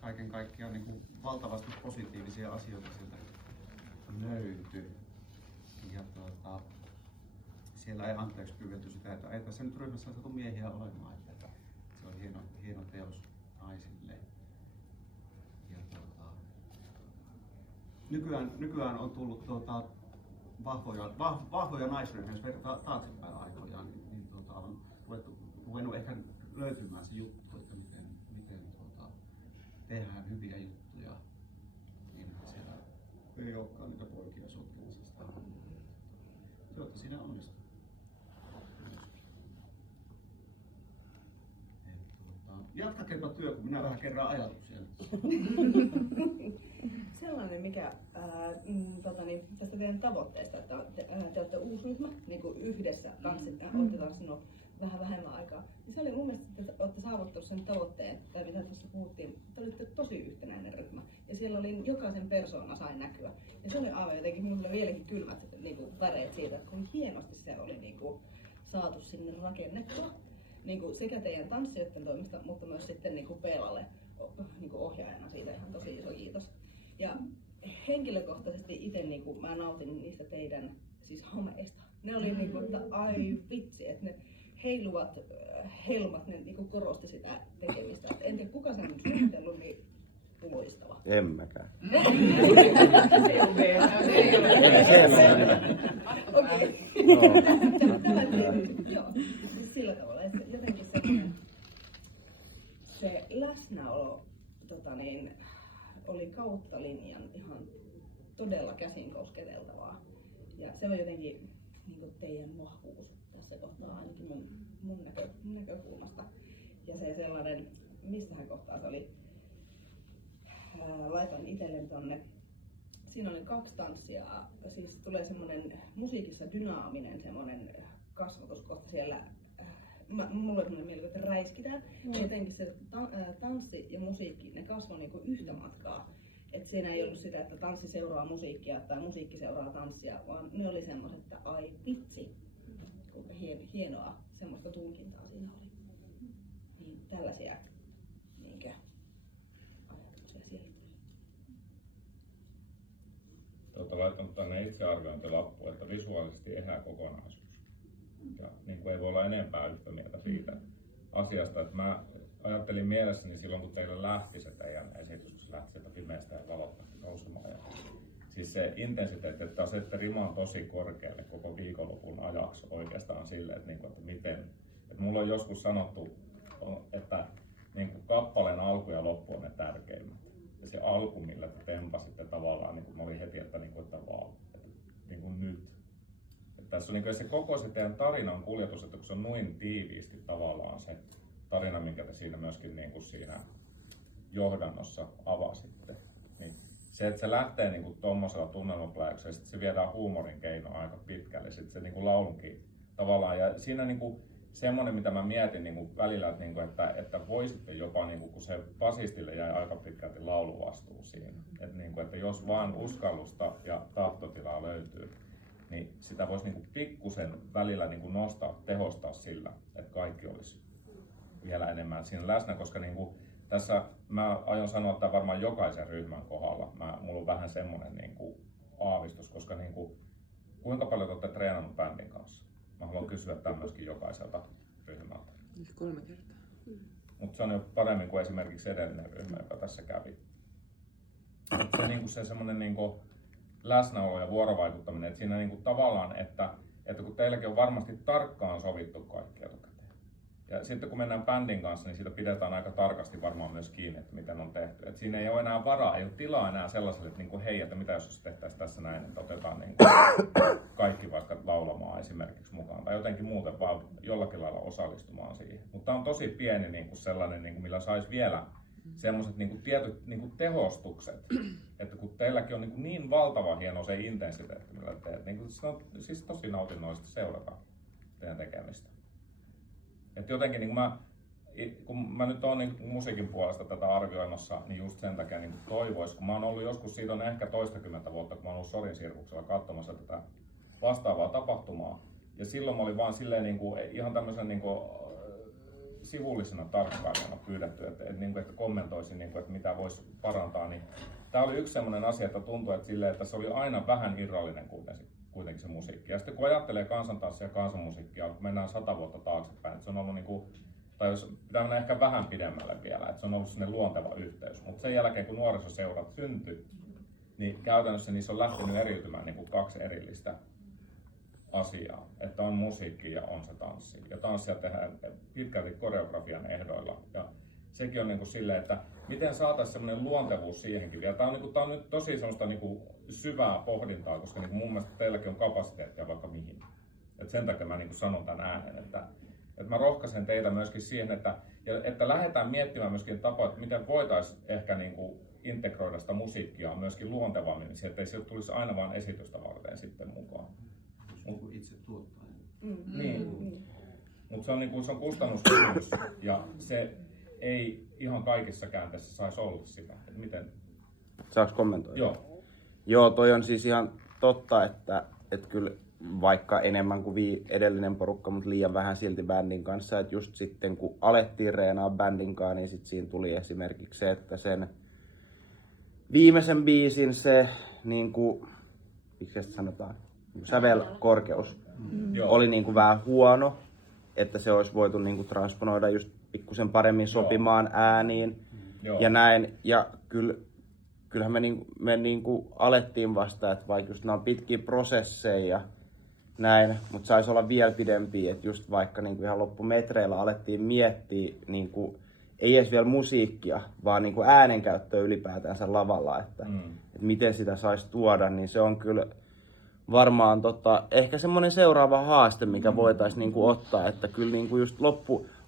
kaiken kaikkiaan niin kuin valtavasti positiivisia asioita sieltä löytyy. Ja siellä ei anteeksi pyydetty sitä, että ei tässä nyt ryhmässä saatu miehiä olemaan, että se on hieno teos naisille. Ja nykyään on tullut vahvoja naisryhmiä, jos verrataan taaksepäin aikojaan, niin on ruvennut ehkä löytymään se juttu, että miten tehdään hyviä juttuja, niin että siellä ei olekaan niitä poikia sotkemassa sitä. Jotta siinä onnistuu. Jatkakepa työ, kun minä vähän kerran ajatuksia. Sellainen, mikä tästä teidän tavoitteesta, että te olette uusi ryhmä, niin kuin yhdessä olette tanssinut vähän vähemmän aikaa. Niin se oli mun mielestä, että olette saavuttanut sen tavoitteen, tai mitä tuossa puhuttiin, te olitte tosi yhtenäinen ryhmä. Ja siellä oli jokaisen persoona sai näkyä. Ja se oli aivan jotenkin, minulle oli vieläkin kylmät niin kuin väreet siitä, että kuinka hienosti se oli niin kuin saatu sinne rakennettua. Niin kuin sekä teidän tanssijoiden toimesta, mutta myös sitten niin kuin Peelalle niin kuin ohjaajana siitä ihan tosi iso kiitos. Ja henkilökohtaisesti itse niin kuin mä nautin niistä teidän siis homeista. Ne oli niin kuin, että ai vitsi, että ne heiluvat helmat, ne niin kuin korosti sitä tekemistä. Et en tiedä kuka sen on suunnitellut, niin loistava. Emmekä. Okei. Joo, siis sillä tavalla, että jotenkin se läsnäolo oli kautta linjan ihan todella käsin kosketeltavaa. Ja se on jotenkin niin kuin teidän vahvuus tässä kohtaa ainakin mun näkökulmasta. Ja se sellainen, mistähän kohtaa se oli, laitoin itselleni tonne. Siinä oli 2 tanssia, siis tulee semmoinen musiikissa dynaaminen semmoinen kasvatuskohta siellä. Mulla oli semmoinen mielikuva, että räiskitään. Jotenkin se tanssi ja musiikki, ne kasvoi niinku yhtä matkaa. Et siinä ei ollut sitä, että tanssi seuraa musiikkia tai musiikki seuraa tanssia, vaan ne oli semmoiset, että ai vitsi, kuinka hienoa semmoista tulkintaa siinä oli. Niin tällaisia niinkö ajatuksia siellä tuli. Olette laittanut tänne itsearviointilappu, että visuaalisesti ehää kokonaisuus. Ja niin kuin ei voi olla enempää yhtä mieltä siitä asiasta, että mä ajattelin mielessäni silloin, kun teille lähti se teidän esitys, kun se lähti sieltä pimeästä ja valot lähti nousemaan. Ja siis se intensiteetti, että asette riman tosi korkealle koko viikonlopun ajaksi oikeastaan silleen, että miten. Että mulla on joskus sanottu, että niin kuin kappaleen alku ja loppu on ne tärkeimmät. Ja se alku, millä te tempasitte tavallaan, niin kuin mä olin heti, että vau, että niin kuin nyt. Että tässä on niin kuin se koko se teidän tarinan kuljetus, että kun se on noin tiiviisti tavallaan se tarina, minkä te siinä myöskin niin kuin siinä johdannossa avasitte. Niin se, että se lähtee niin kuin tommosella tunnelmapläjäksellä ja sitten se viedään huumorin keino aika pitkälle. Sitten se niin kuin laulunkin tavallaan. Ja siinä niin kuin semmoinen, mitä mä mietin niin kuin välillä, että voisitte jopa, niin kuin, kun se basistille jäi aika pitkälti lauluvastuu siinä. Että jos vaan uskallusta ja tahtotilaa löytyy, niin sitä voisi niin kuin pikkusen välillä niin kuin nostaa, tehostaa sillä, että kaikki olisi vielä enemmän siinä läsnä, koska niin kuin tässä mä aion sanoa, että varmaan jokaisen ryhmän kohdalla mulla on vähän semmoinen niin kuin aavistus, koska niin kuin, kuinka paljon te olette treenannut bändin kanssa? Mä haluan kysyä tämän myöskin jokaiselta ryhmältä. 3 kertaa. Mutta se on jo paremmin kuin esimerkiksi edellinen ryhmä, joka tässä kävi. Se, niin kuin se semmoinen niin kuin läsnäolo ja vuorovaikuttaminen, että siinä niin kuin tavallaan, että kun teilläkin on varmasti tarkkaan sovittu kaikki etukäteen. Ja sitten kun mennään bändin kanssa, niin siitä pidetään aika tarkasti varmaan myös kiinni, että miten on tehty. Et siinä ei ole enää varaa, ei ole tilaa enää sellaiselle, että niin kuin, hei, että mitä jos tehtäisiin tässä näin, että otetaan niin kuin kaikki vaikka laulamaan esimerkiksi mukaan tai jotenkin muuten vaan jollakin lailla osallistumaan siihen. Mutta tämä on tosi pieni niin kuin sellainen, niin kuin, millä saisi vielä semmoiset niin kuin tietyt niin kuin tehostukset, että kun teilläkin on niin valtava hieno se intensiteetti, millä teet, niin kuin, se on siis tosi nautinnollista seurata teidän tekemistä. Että jotenkin niin kun mä nyt oon niin musiikin puolesta tätä arvioimassa, niin just sen takia niin toivois, kun mä oon ollut joskus, siitä on ehkä toistakymmentä vuotta, kun mä oon ollut Sorin sirkuksella katsomassa tätä vastaavaa tapahtumaa. Ja silloin mä olin vaan silleen niin kuin, ihan tämmöisen niin kuin, sivullisena tarkkailijana pyydetty, että kommentoisin, että mitä voisi parantaa. Niin tämä oli yksi sellainen asia, että tuntui, että se oli aina vähän irrallinen kuitenkin se musiikki. Ja sitten kun ajattelee kansantanssia ja kansanmusiikkia, kun mennään 100 vuotta taaksepäin, että se on ollut tai jos pitää mennä ehkä vähän pidemmälle vielä, että se on ollut sellainen luonteva yhteys. Mutta sen jälkeen, kun nuorisoseurat syntyi, niin käytännössä niissä on lähtenyt eriytymään kaksi erillistä asiaa. Että on musiikki ja on se tanssi. Ja tanssia tehdään pitkälti koreografian ehdoilla. Ja sekin on silleen, että miten saataisiin semmoinen luontevuus siihenkin vielä. Tämä on nyt tosi semmoista syvää pohdintaa, koska mun mielestä teilläkin on kapasiteettia vaikka mihin. Et sen takia mä sanon tämän äänen, että mä rohkaisen teitä myöskin siihen, että lähdetään miettimään myöskin tapoja, että miten voitaisiin ehkä integroida sitä musiikkia myöskin luontevammin, niin ettei se tulisi aina vain esitystä varten sitten mukaan. Itse tuottaa. Niin. Mutta se on kustannuskysymys ja se ei ihan kaikissa käänteissä saisi olla sitä. Miten? Saanko kommentoida? Joo. Joo, toi on siis ihan totta, että kyllä vaikka enemmän kuin edellinen porukka, mutta liian vähän silti bändin kanssa. Että just sitten kun alettiin reenaa bändin kanssa, niin sitten siinä tuli esimerkiksi se, että sen viimeisen biisin se, miksi sitä sanotaan, sävelkorkeus oli vähän huono, että se olisi voitu transponoida just pikkusen paremmin sopimaan ääniin ja näin. Ja kyllähän me alettiin vasta, että vaikka just nämä on pitkiä prosesseja näin, mutta saisi olla vielä pidempiä, että just vaikka ihan loppumetreillä alettiin miettiä ei edes vielä musiikkia, vaan äänenkäyttöä ylipäätänsä lavalla, että miten sitä saisi tuoda, niin se on kyllä varmaan ehkä semmoinen seuraava haaste, mikä voitaisiin ottaa, että kyllä just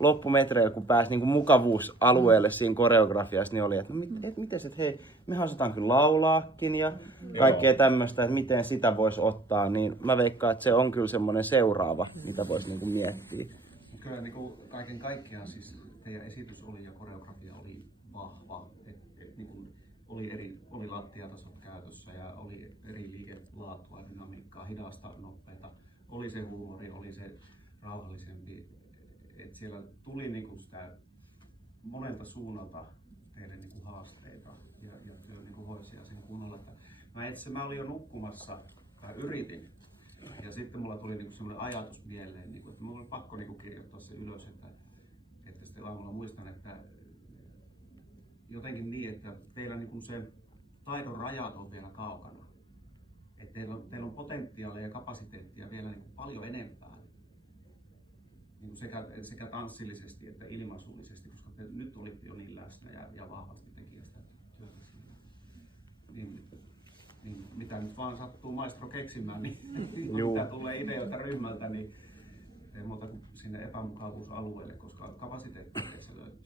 loppumetreillä, kun pääsi mukavuusalueelle siinä koreografiassa, niin oli, että miten se, hei, mehän osataan kyllä laulaakin ja kaikkea tämmöistä, että miten sitä voisi ottaa, niin mä veikkaan, että se on kyllä semmoinen seuraava, mitä voisi miettiä. Kyllä kaiken kaikkiaan siis teidän esitys oli ja koreografia oli vahva, oli lattiatasot käytössä ja oli eri liikelaatua, dynamiikkaa, hidasta, nopeita, oli se huumori, oli se rauhallisempi. Et siellä tuli sitä monelta suunnalta teille haasteita ja työ hoisi asian kunnolla. Mä olin jo nukkumassa, tai yritin, ja sitten mulla tuli semmoinen ajatus mieleen, että mulla oli pakko kirjoittaa se ylös, että sitten aamulla muistan, että jotenkin niin, että teillä se taidon rajat on vielä kaukana. Että teillä on potentiaalia ja kapasiteettia vielä paljon enempää. Sekä tanssillisesti että ilmaisullisesti, koska te nyt olitte jo niin läsnä ja vahvasti tekijä sitä työtä siinä. Niin mitä nyt vaan sattuu maestro keksimään, niin mitä tulee ideoita ryhmältä, niin ei muuta kuin sinne epämukavuusalueelle, koska kapasiteettia se löytyy.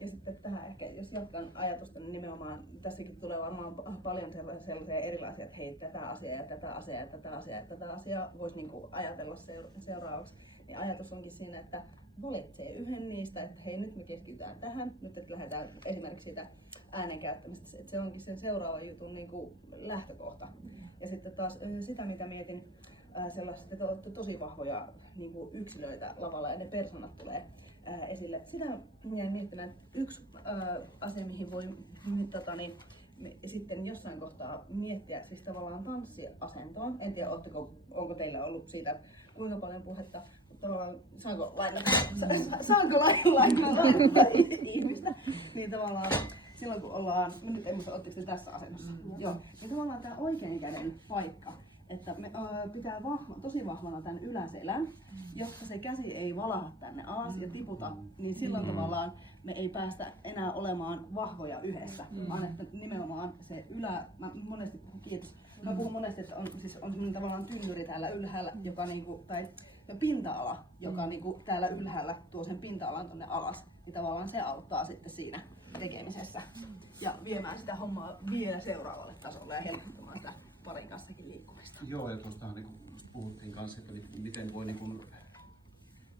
Ja sitten tähän ehkä, jos jatkan ajatusta, niin nimenomaan tässäkin tulee varmaan paljon sellaisia erilaisia, että hei, tätä asiaa ja tätä asiaa ja tätä asiaa ja tätä asiaa voisi ajatella seuraavaksi. Niin ajatus onkin siinä, että valitsee yhden niistä, että hei, nyt me keskitytään tähän, nyt että lähdetään esimerkiksi siitä äänen käyttämistä, että se onkin sen seuraavan jutun lähtökohta. Ja sitten taas sitä, mitä mietin, sellaiset, että olette tosi vahvoja yksilöitä lavalla ja ne persoonat tulee esille. Sitä jäin miettimään, että yksi asia, mihin voi sitten jossain kohtaa miettiä, siis tavallaan tanssiasentoon. En tiedä, onko teillä ollut siitä kuinka paljon puhetta, mutta tavallaan saanko laittaa ihmistä, niin tavallaan silloin kun ollaan, no nyt en muista, ootteko te tässä asennossa, joo, niin tavallaan tämä oikein käden paikka, että me pitää tosi vahvana tämän yläselän, jotta se käsi ei valaha tänne alas ja tiputa, niin silloin tavallaan me ei päästä enää olemaan vahvoja yhdessä, vaan että nimenomaan se mä puhun monesti, että on semmoinen tavallaan tynnyri täällä ylhäällä, joka tai pinta-ala, joka täällä ylhäällä tuo sen pinta-alan tonne alas, niin tavallaan se auttaa sitten siinä tekemisessä ja viemään sitä hommaa vielä seuraavalle tasolle ja helpottamaan sitä parin kanssakin liikkumista. Joo, ja tuostahan puhuttiin kanssa, että miten voi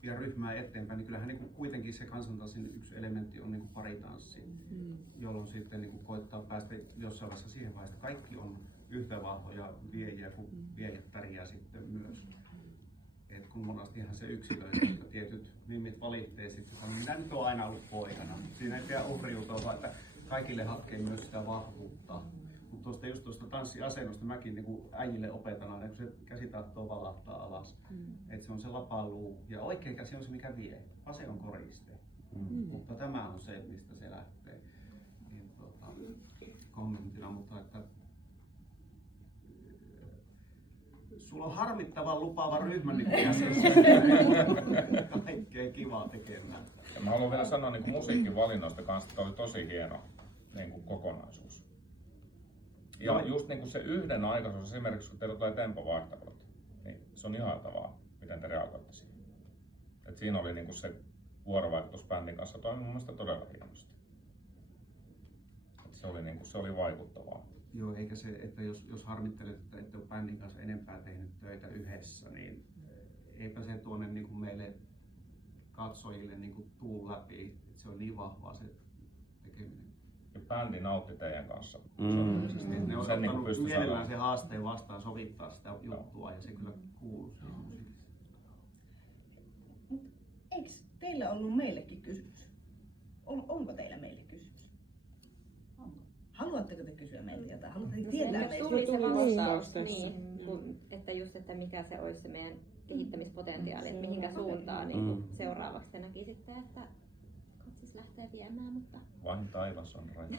viedä ryhmää eteenpäin, niin kyllähän kuitenkin se kansantanssin yksi elementti on paritanssi, jolloin sitten koittaa päästä jossain vaiheessa siihen vaiheessa, että kaikki on yhtä vahvoja viejiä, kun viejät pärjää sitten myös. että kun monastihan se yksilöi, että tietyt mimmit valitteet, sitten sanoo, minä nyt on aina ollut poikana. Siinä ei pidä uhriutua, vaan että kaikille hakee myös sitä vahvuutta. Mutta tuosta tanssiasennosta mäkin niin äijille opetan aina, kun se käsi tahtoo valahtaa alas. Että se on se lapaluu ja oikea käsi on se mikä vie, vasen on koriste. Mutta tämä on se, mistä se lähtee. Niin, kommenttina, mutta että sulla on harmittavan lupaava ryhmä niin kaikkea kivaa tekemään. Ja mä haluan vielä sanoa niin musiikkivalinnoista kanssa, että oli tosi hieno niin kokonaisuus. Ja just niin se yhden aikaisuus, esimerkiksi kun teillä tulee tempovaihtelut, niin se on ihailtavaa, miten te reagoitte siihen. Et siinä oli niin se vuorovaikutus bändin kanssa toimi mun mielestä todella hienosti. Et se oli vaikuttavaa. Joo, eikä se, että jos harmittelet, että ette ole bändin kanssa enempää tehnyt töitä yhdessä, niin eipä se tuonne niin kuin meille katsojille niin kuin tuu läpi. Että se on niin vahvaa se tekeminen. Ja bändi nautti teidän kanssa. Ne on ottanut mielellään sen haasteen vastaan sovittaa sitä juttua ja se kyllä kuuluu siihen musiikissa. Eikö teillä ollut meillekin kysymys? Onko teillä meille kysymys? Haluatteko te kysyä meiltä jotain? Haluatteko tietää meiltä? Tuli se vastaus, että just, että mikä se olisi se meidän kehittämispotentiaali, että mihinkä suuntaan niin seuraavaksi te näkisitte, että Kotsis lähtee viemään, mutta... Vain taivas on raja.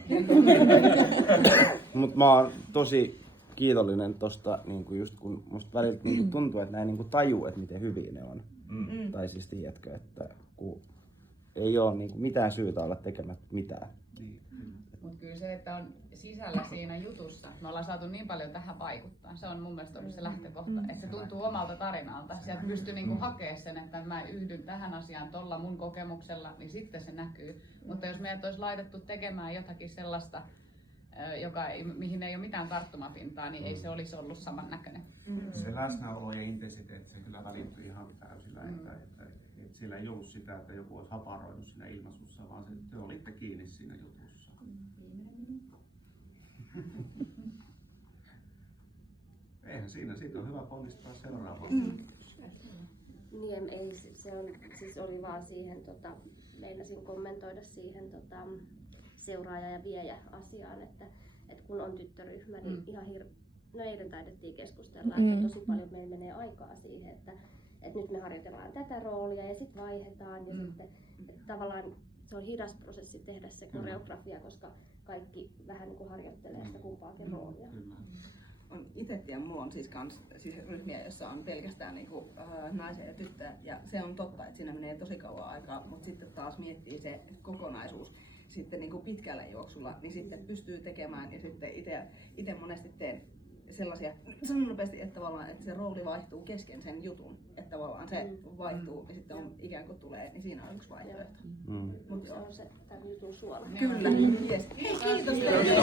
Mut mä oon tosi kiitollinen tosta, niinku just kun musta välillä niinku tuntuu, että näin niinku tajuu, että miten hyviä ne on. Tai siis tiedätkö, että kun ei oo niinku mitään syytä olla tekemättä mitään. Mutta kyllä se, että on sisällä siinä jutussa, me ollaan saatu niin paljon tähän vaikuttaa. Se on mun mielestä ollut se lähtökohta, että se tuntuu omalta tarinalta. Sieltä pystyy niinku hakemaan sen, että mä yhdyn tähän asiaan tolla mun kokemuksella, niin sitten se näkyy. Mutta jos meidät olisi laitettu tekemään jotakin sellaista, mihin ei ole mitään tarttumapintaa, niin ei se olisi ollut samannäköinen. Se läsnäolo ja intensiteetti, se kyllä välittyi ihan täysillä. Että siellä ei ollut sitä, että joku olisi haparoinut siinä ilmaisussa, vaan te olitte kiinni siinä jutussa. Eihän siinä, siitä on hyvä ponnistaa seuraavaan. Niin, ei, se on, siis oli vaan siihen, meinasin kommentoida siihen seuraaja- ja viejä-asiaan, että kun on tyttöryhmä, niin ihan no eilen taidettiin keskustella, että tosi paljon meillä menee aikaa siihen, että nyt me harjoitellaan tätä roolia ja sitten vaihdetaan ja sitten että tavallaan se on hidas prosessi tehdä se koreografia, koska kaikki vähän niin kuin harjoittelee sitä kumpaakin roolia. On itse tiedän, mulla on siis ryhmiä, joissa on pelkästään niinku, naisia ja tyttöjä ja se on totta, että siinä menee tosi kauan aikaa, mutta sitten taas miettii se kokonaisuus sitten niinku pitkällä juoksulla, niin sitten pystyy tekemään ja sitten itse monesti teen sellaisia, sanon nopeasti, että tavallaan että se rooli vaihtuu kesken sen jutun, että tavallaan se vaihtuu ja sitten on ikään kuin tulee, niin siinä on yksi vaihtoehto. Mutta se on se tämän jutun suola. Kyllä, yes. Hei, kiitos teille.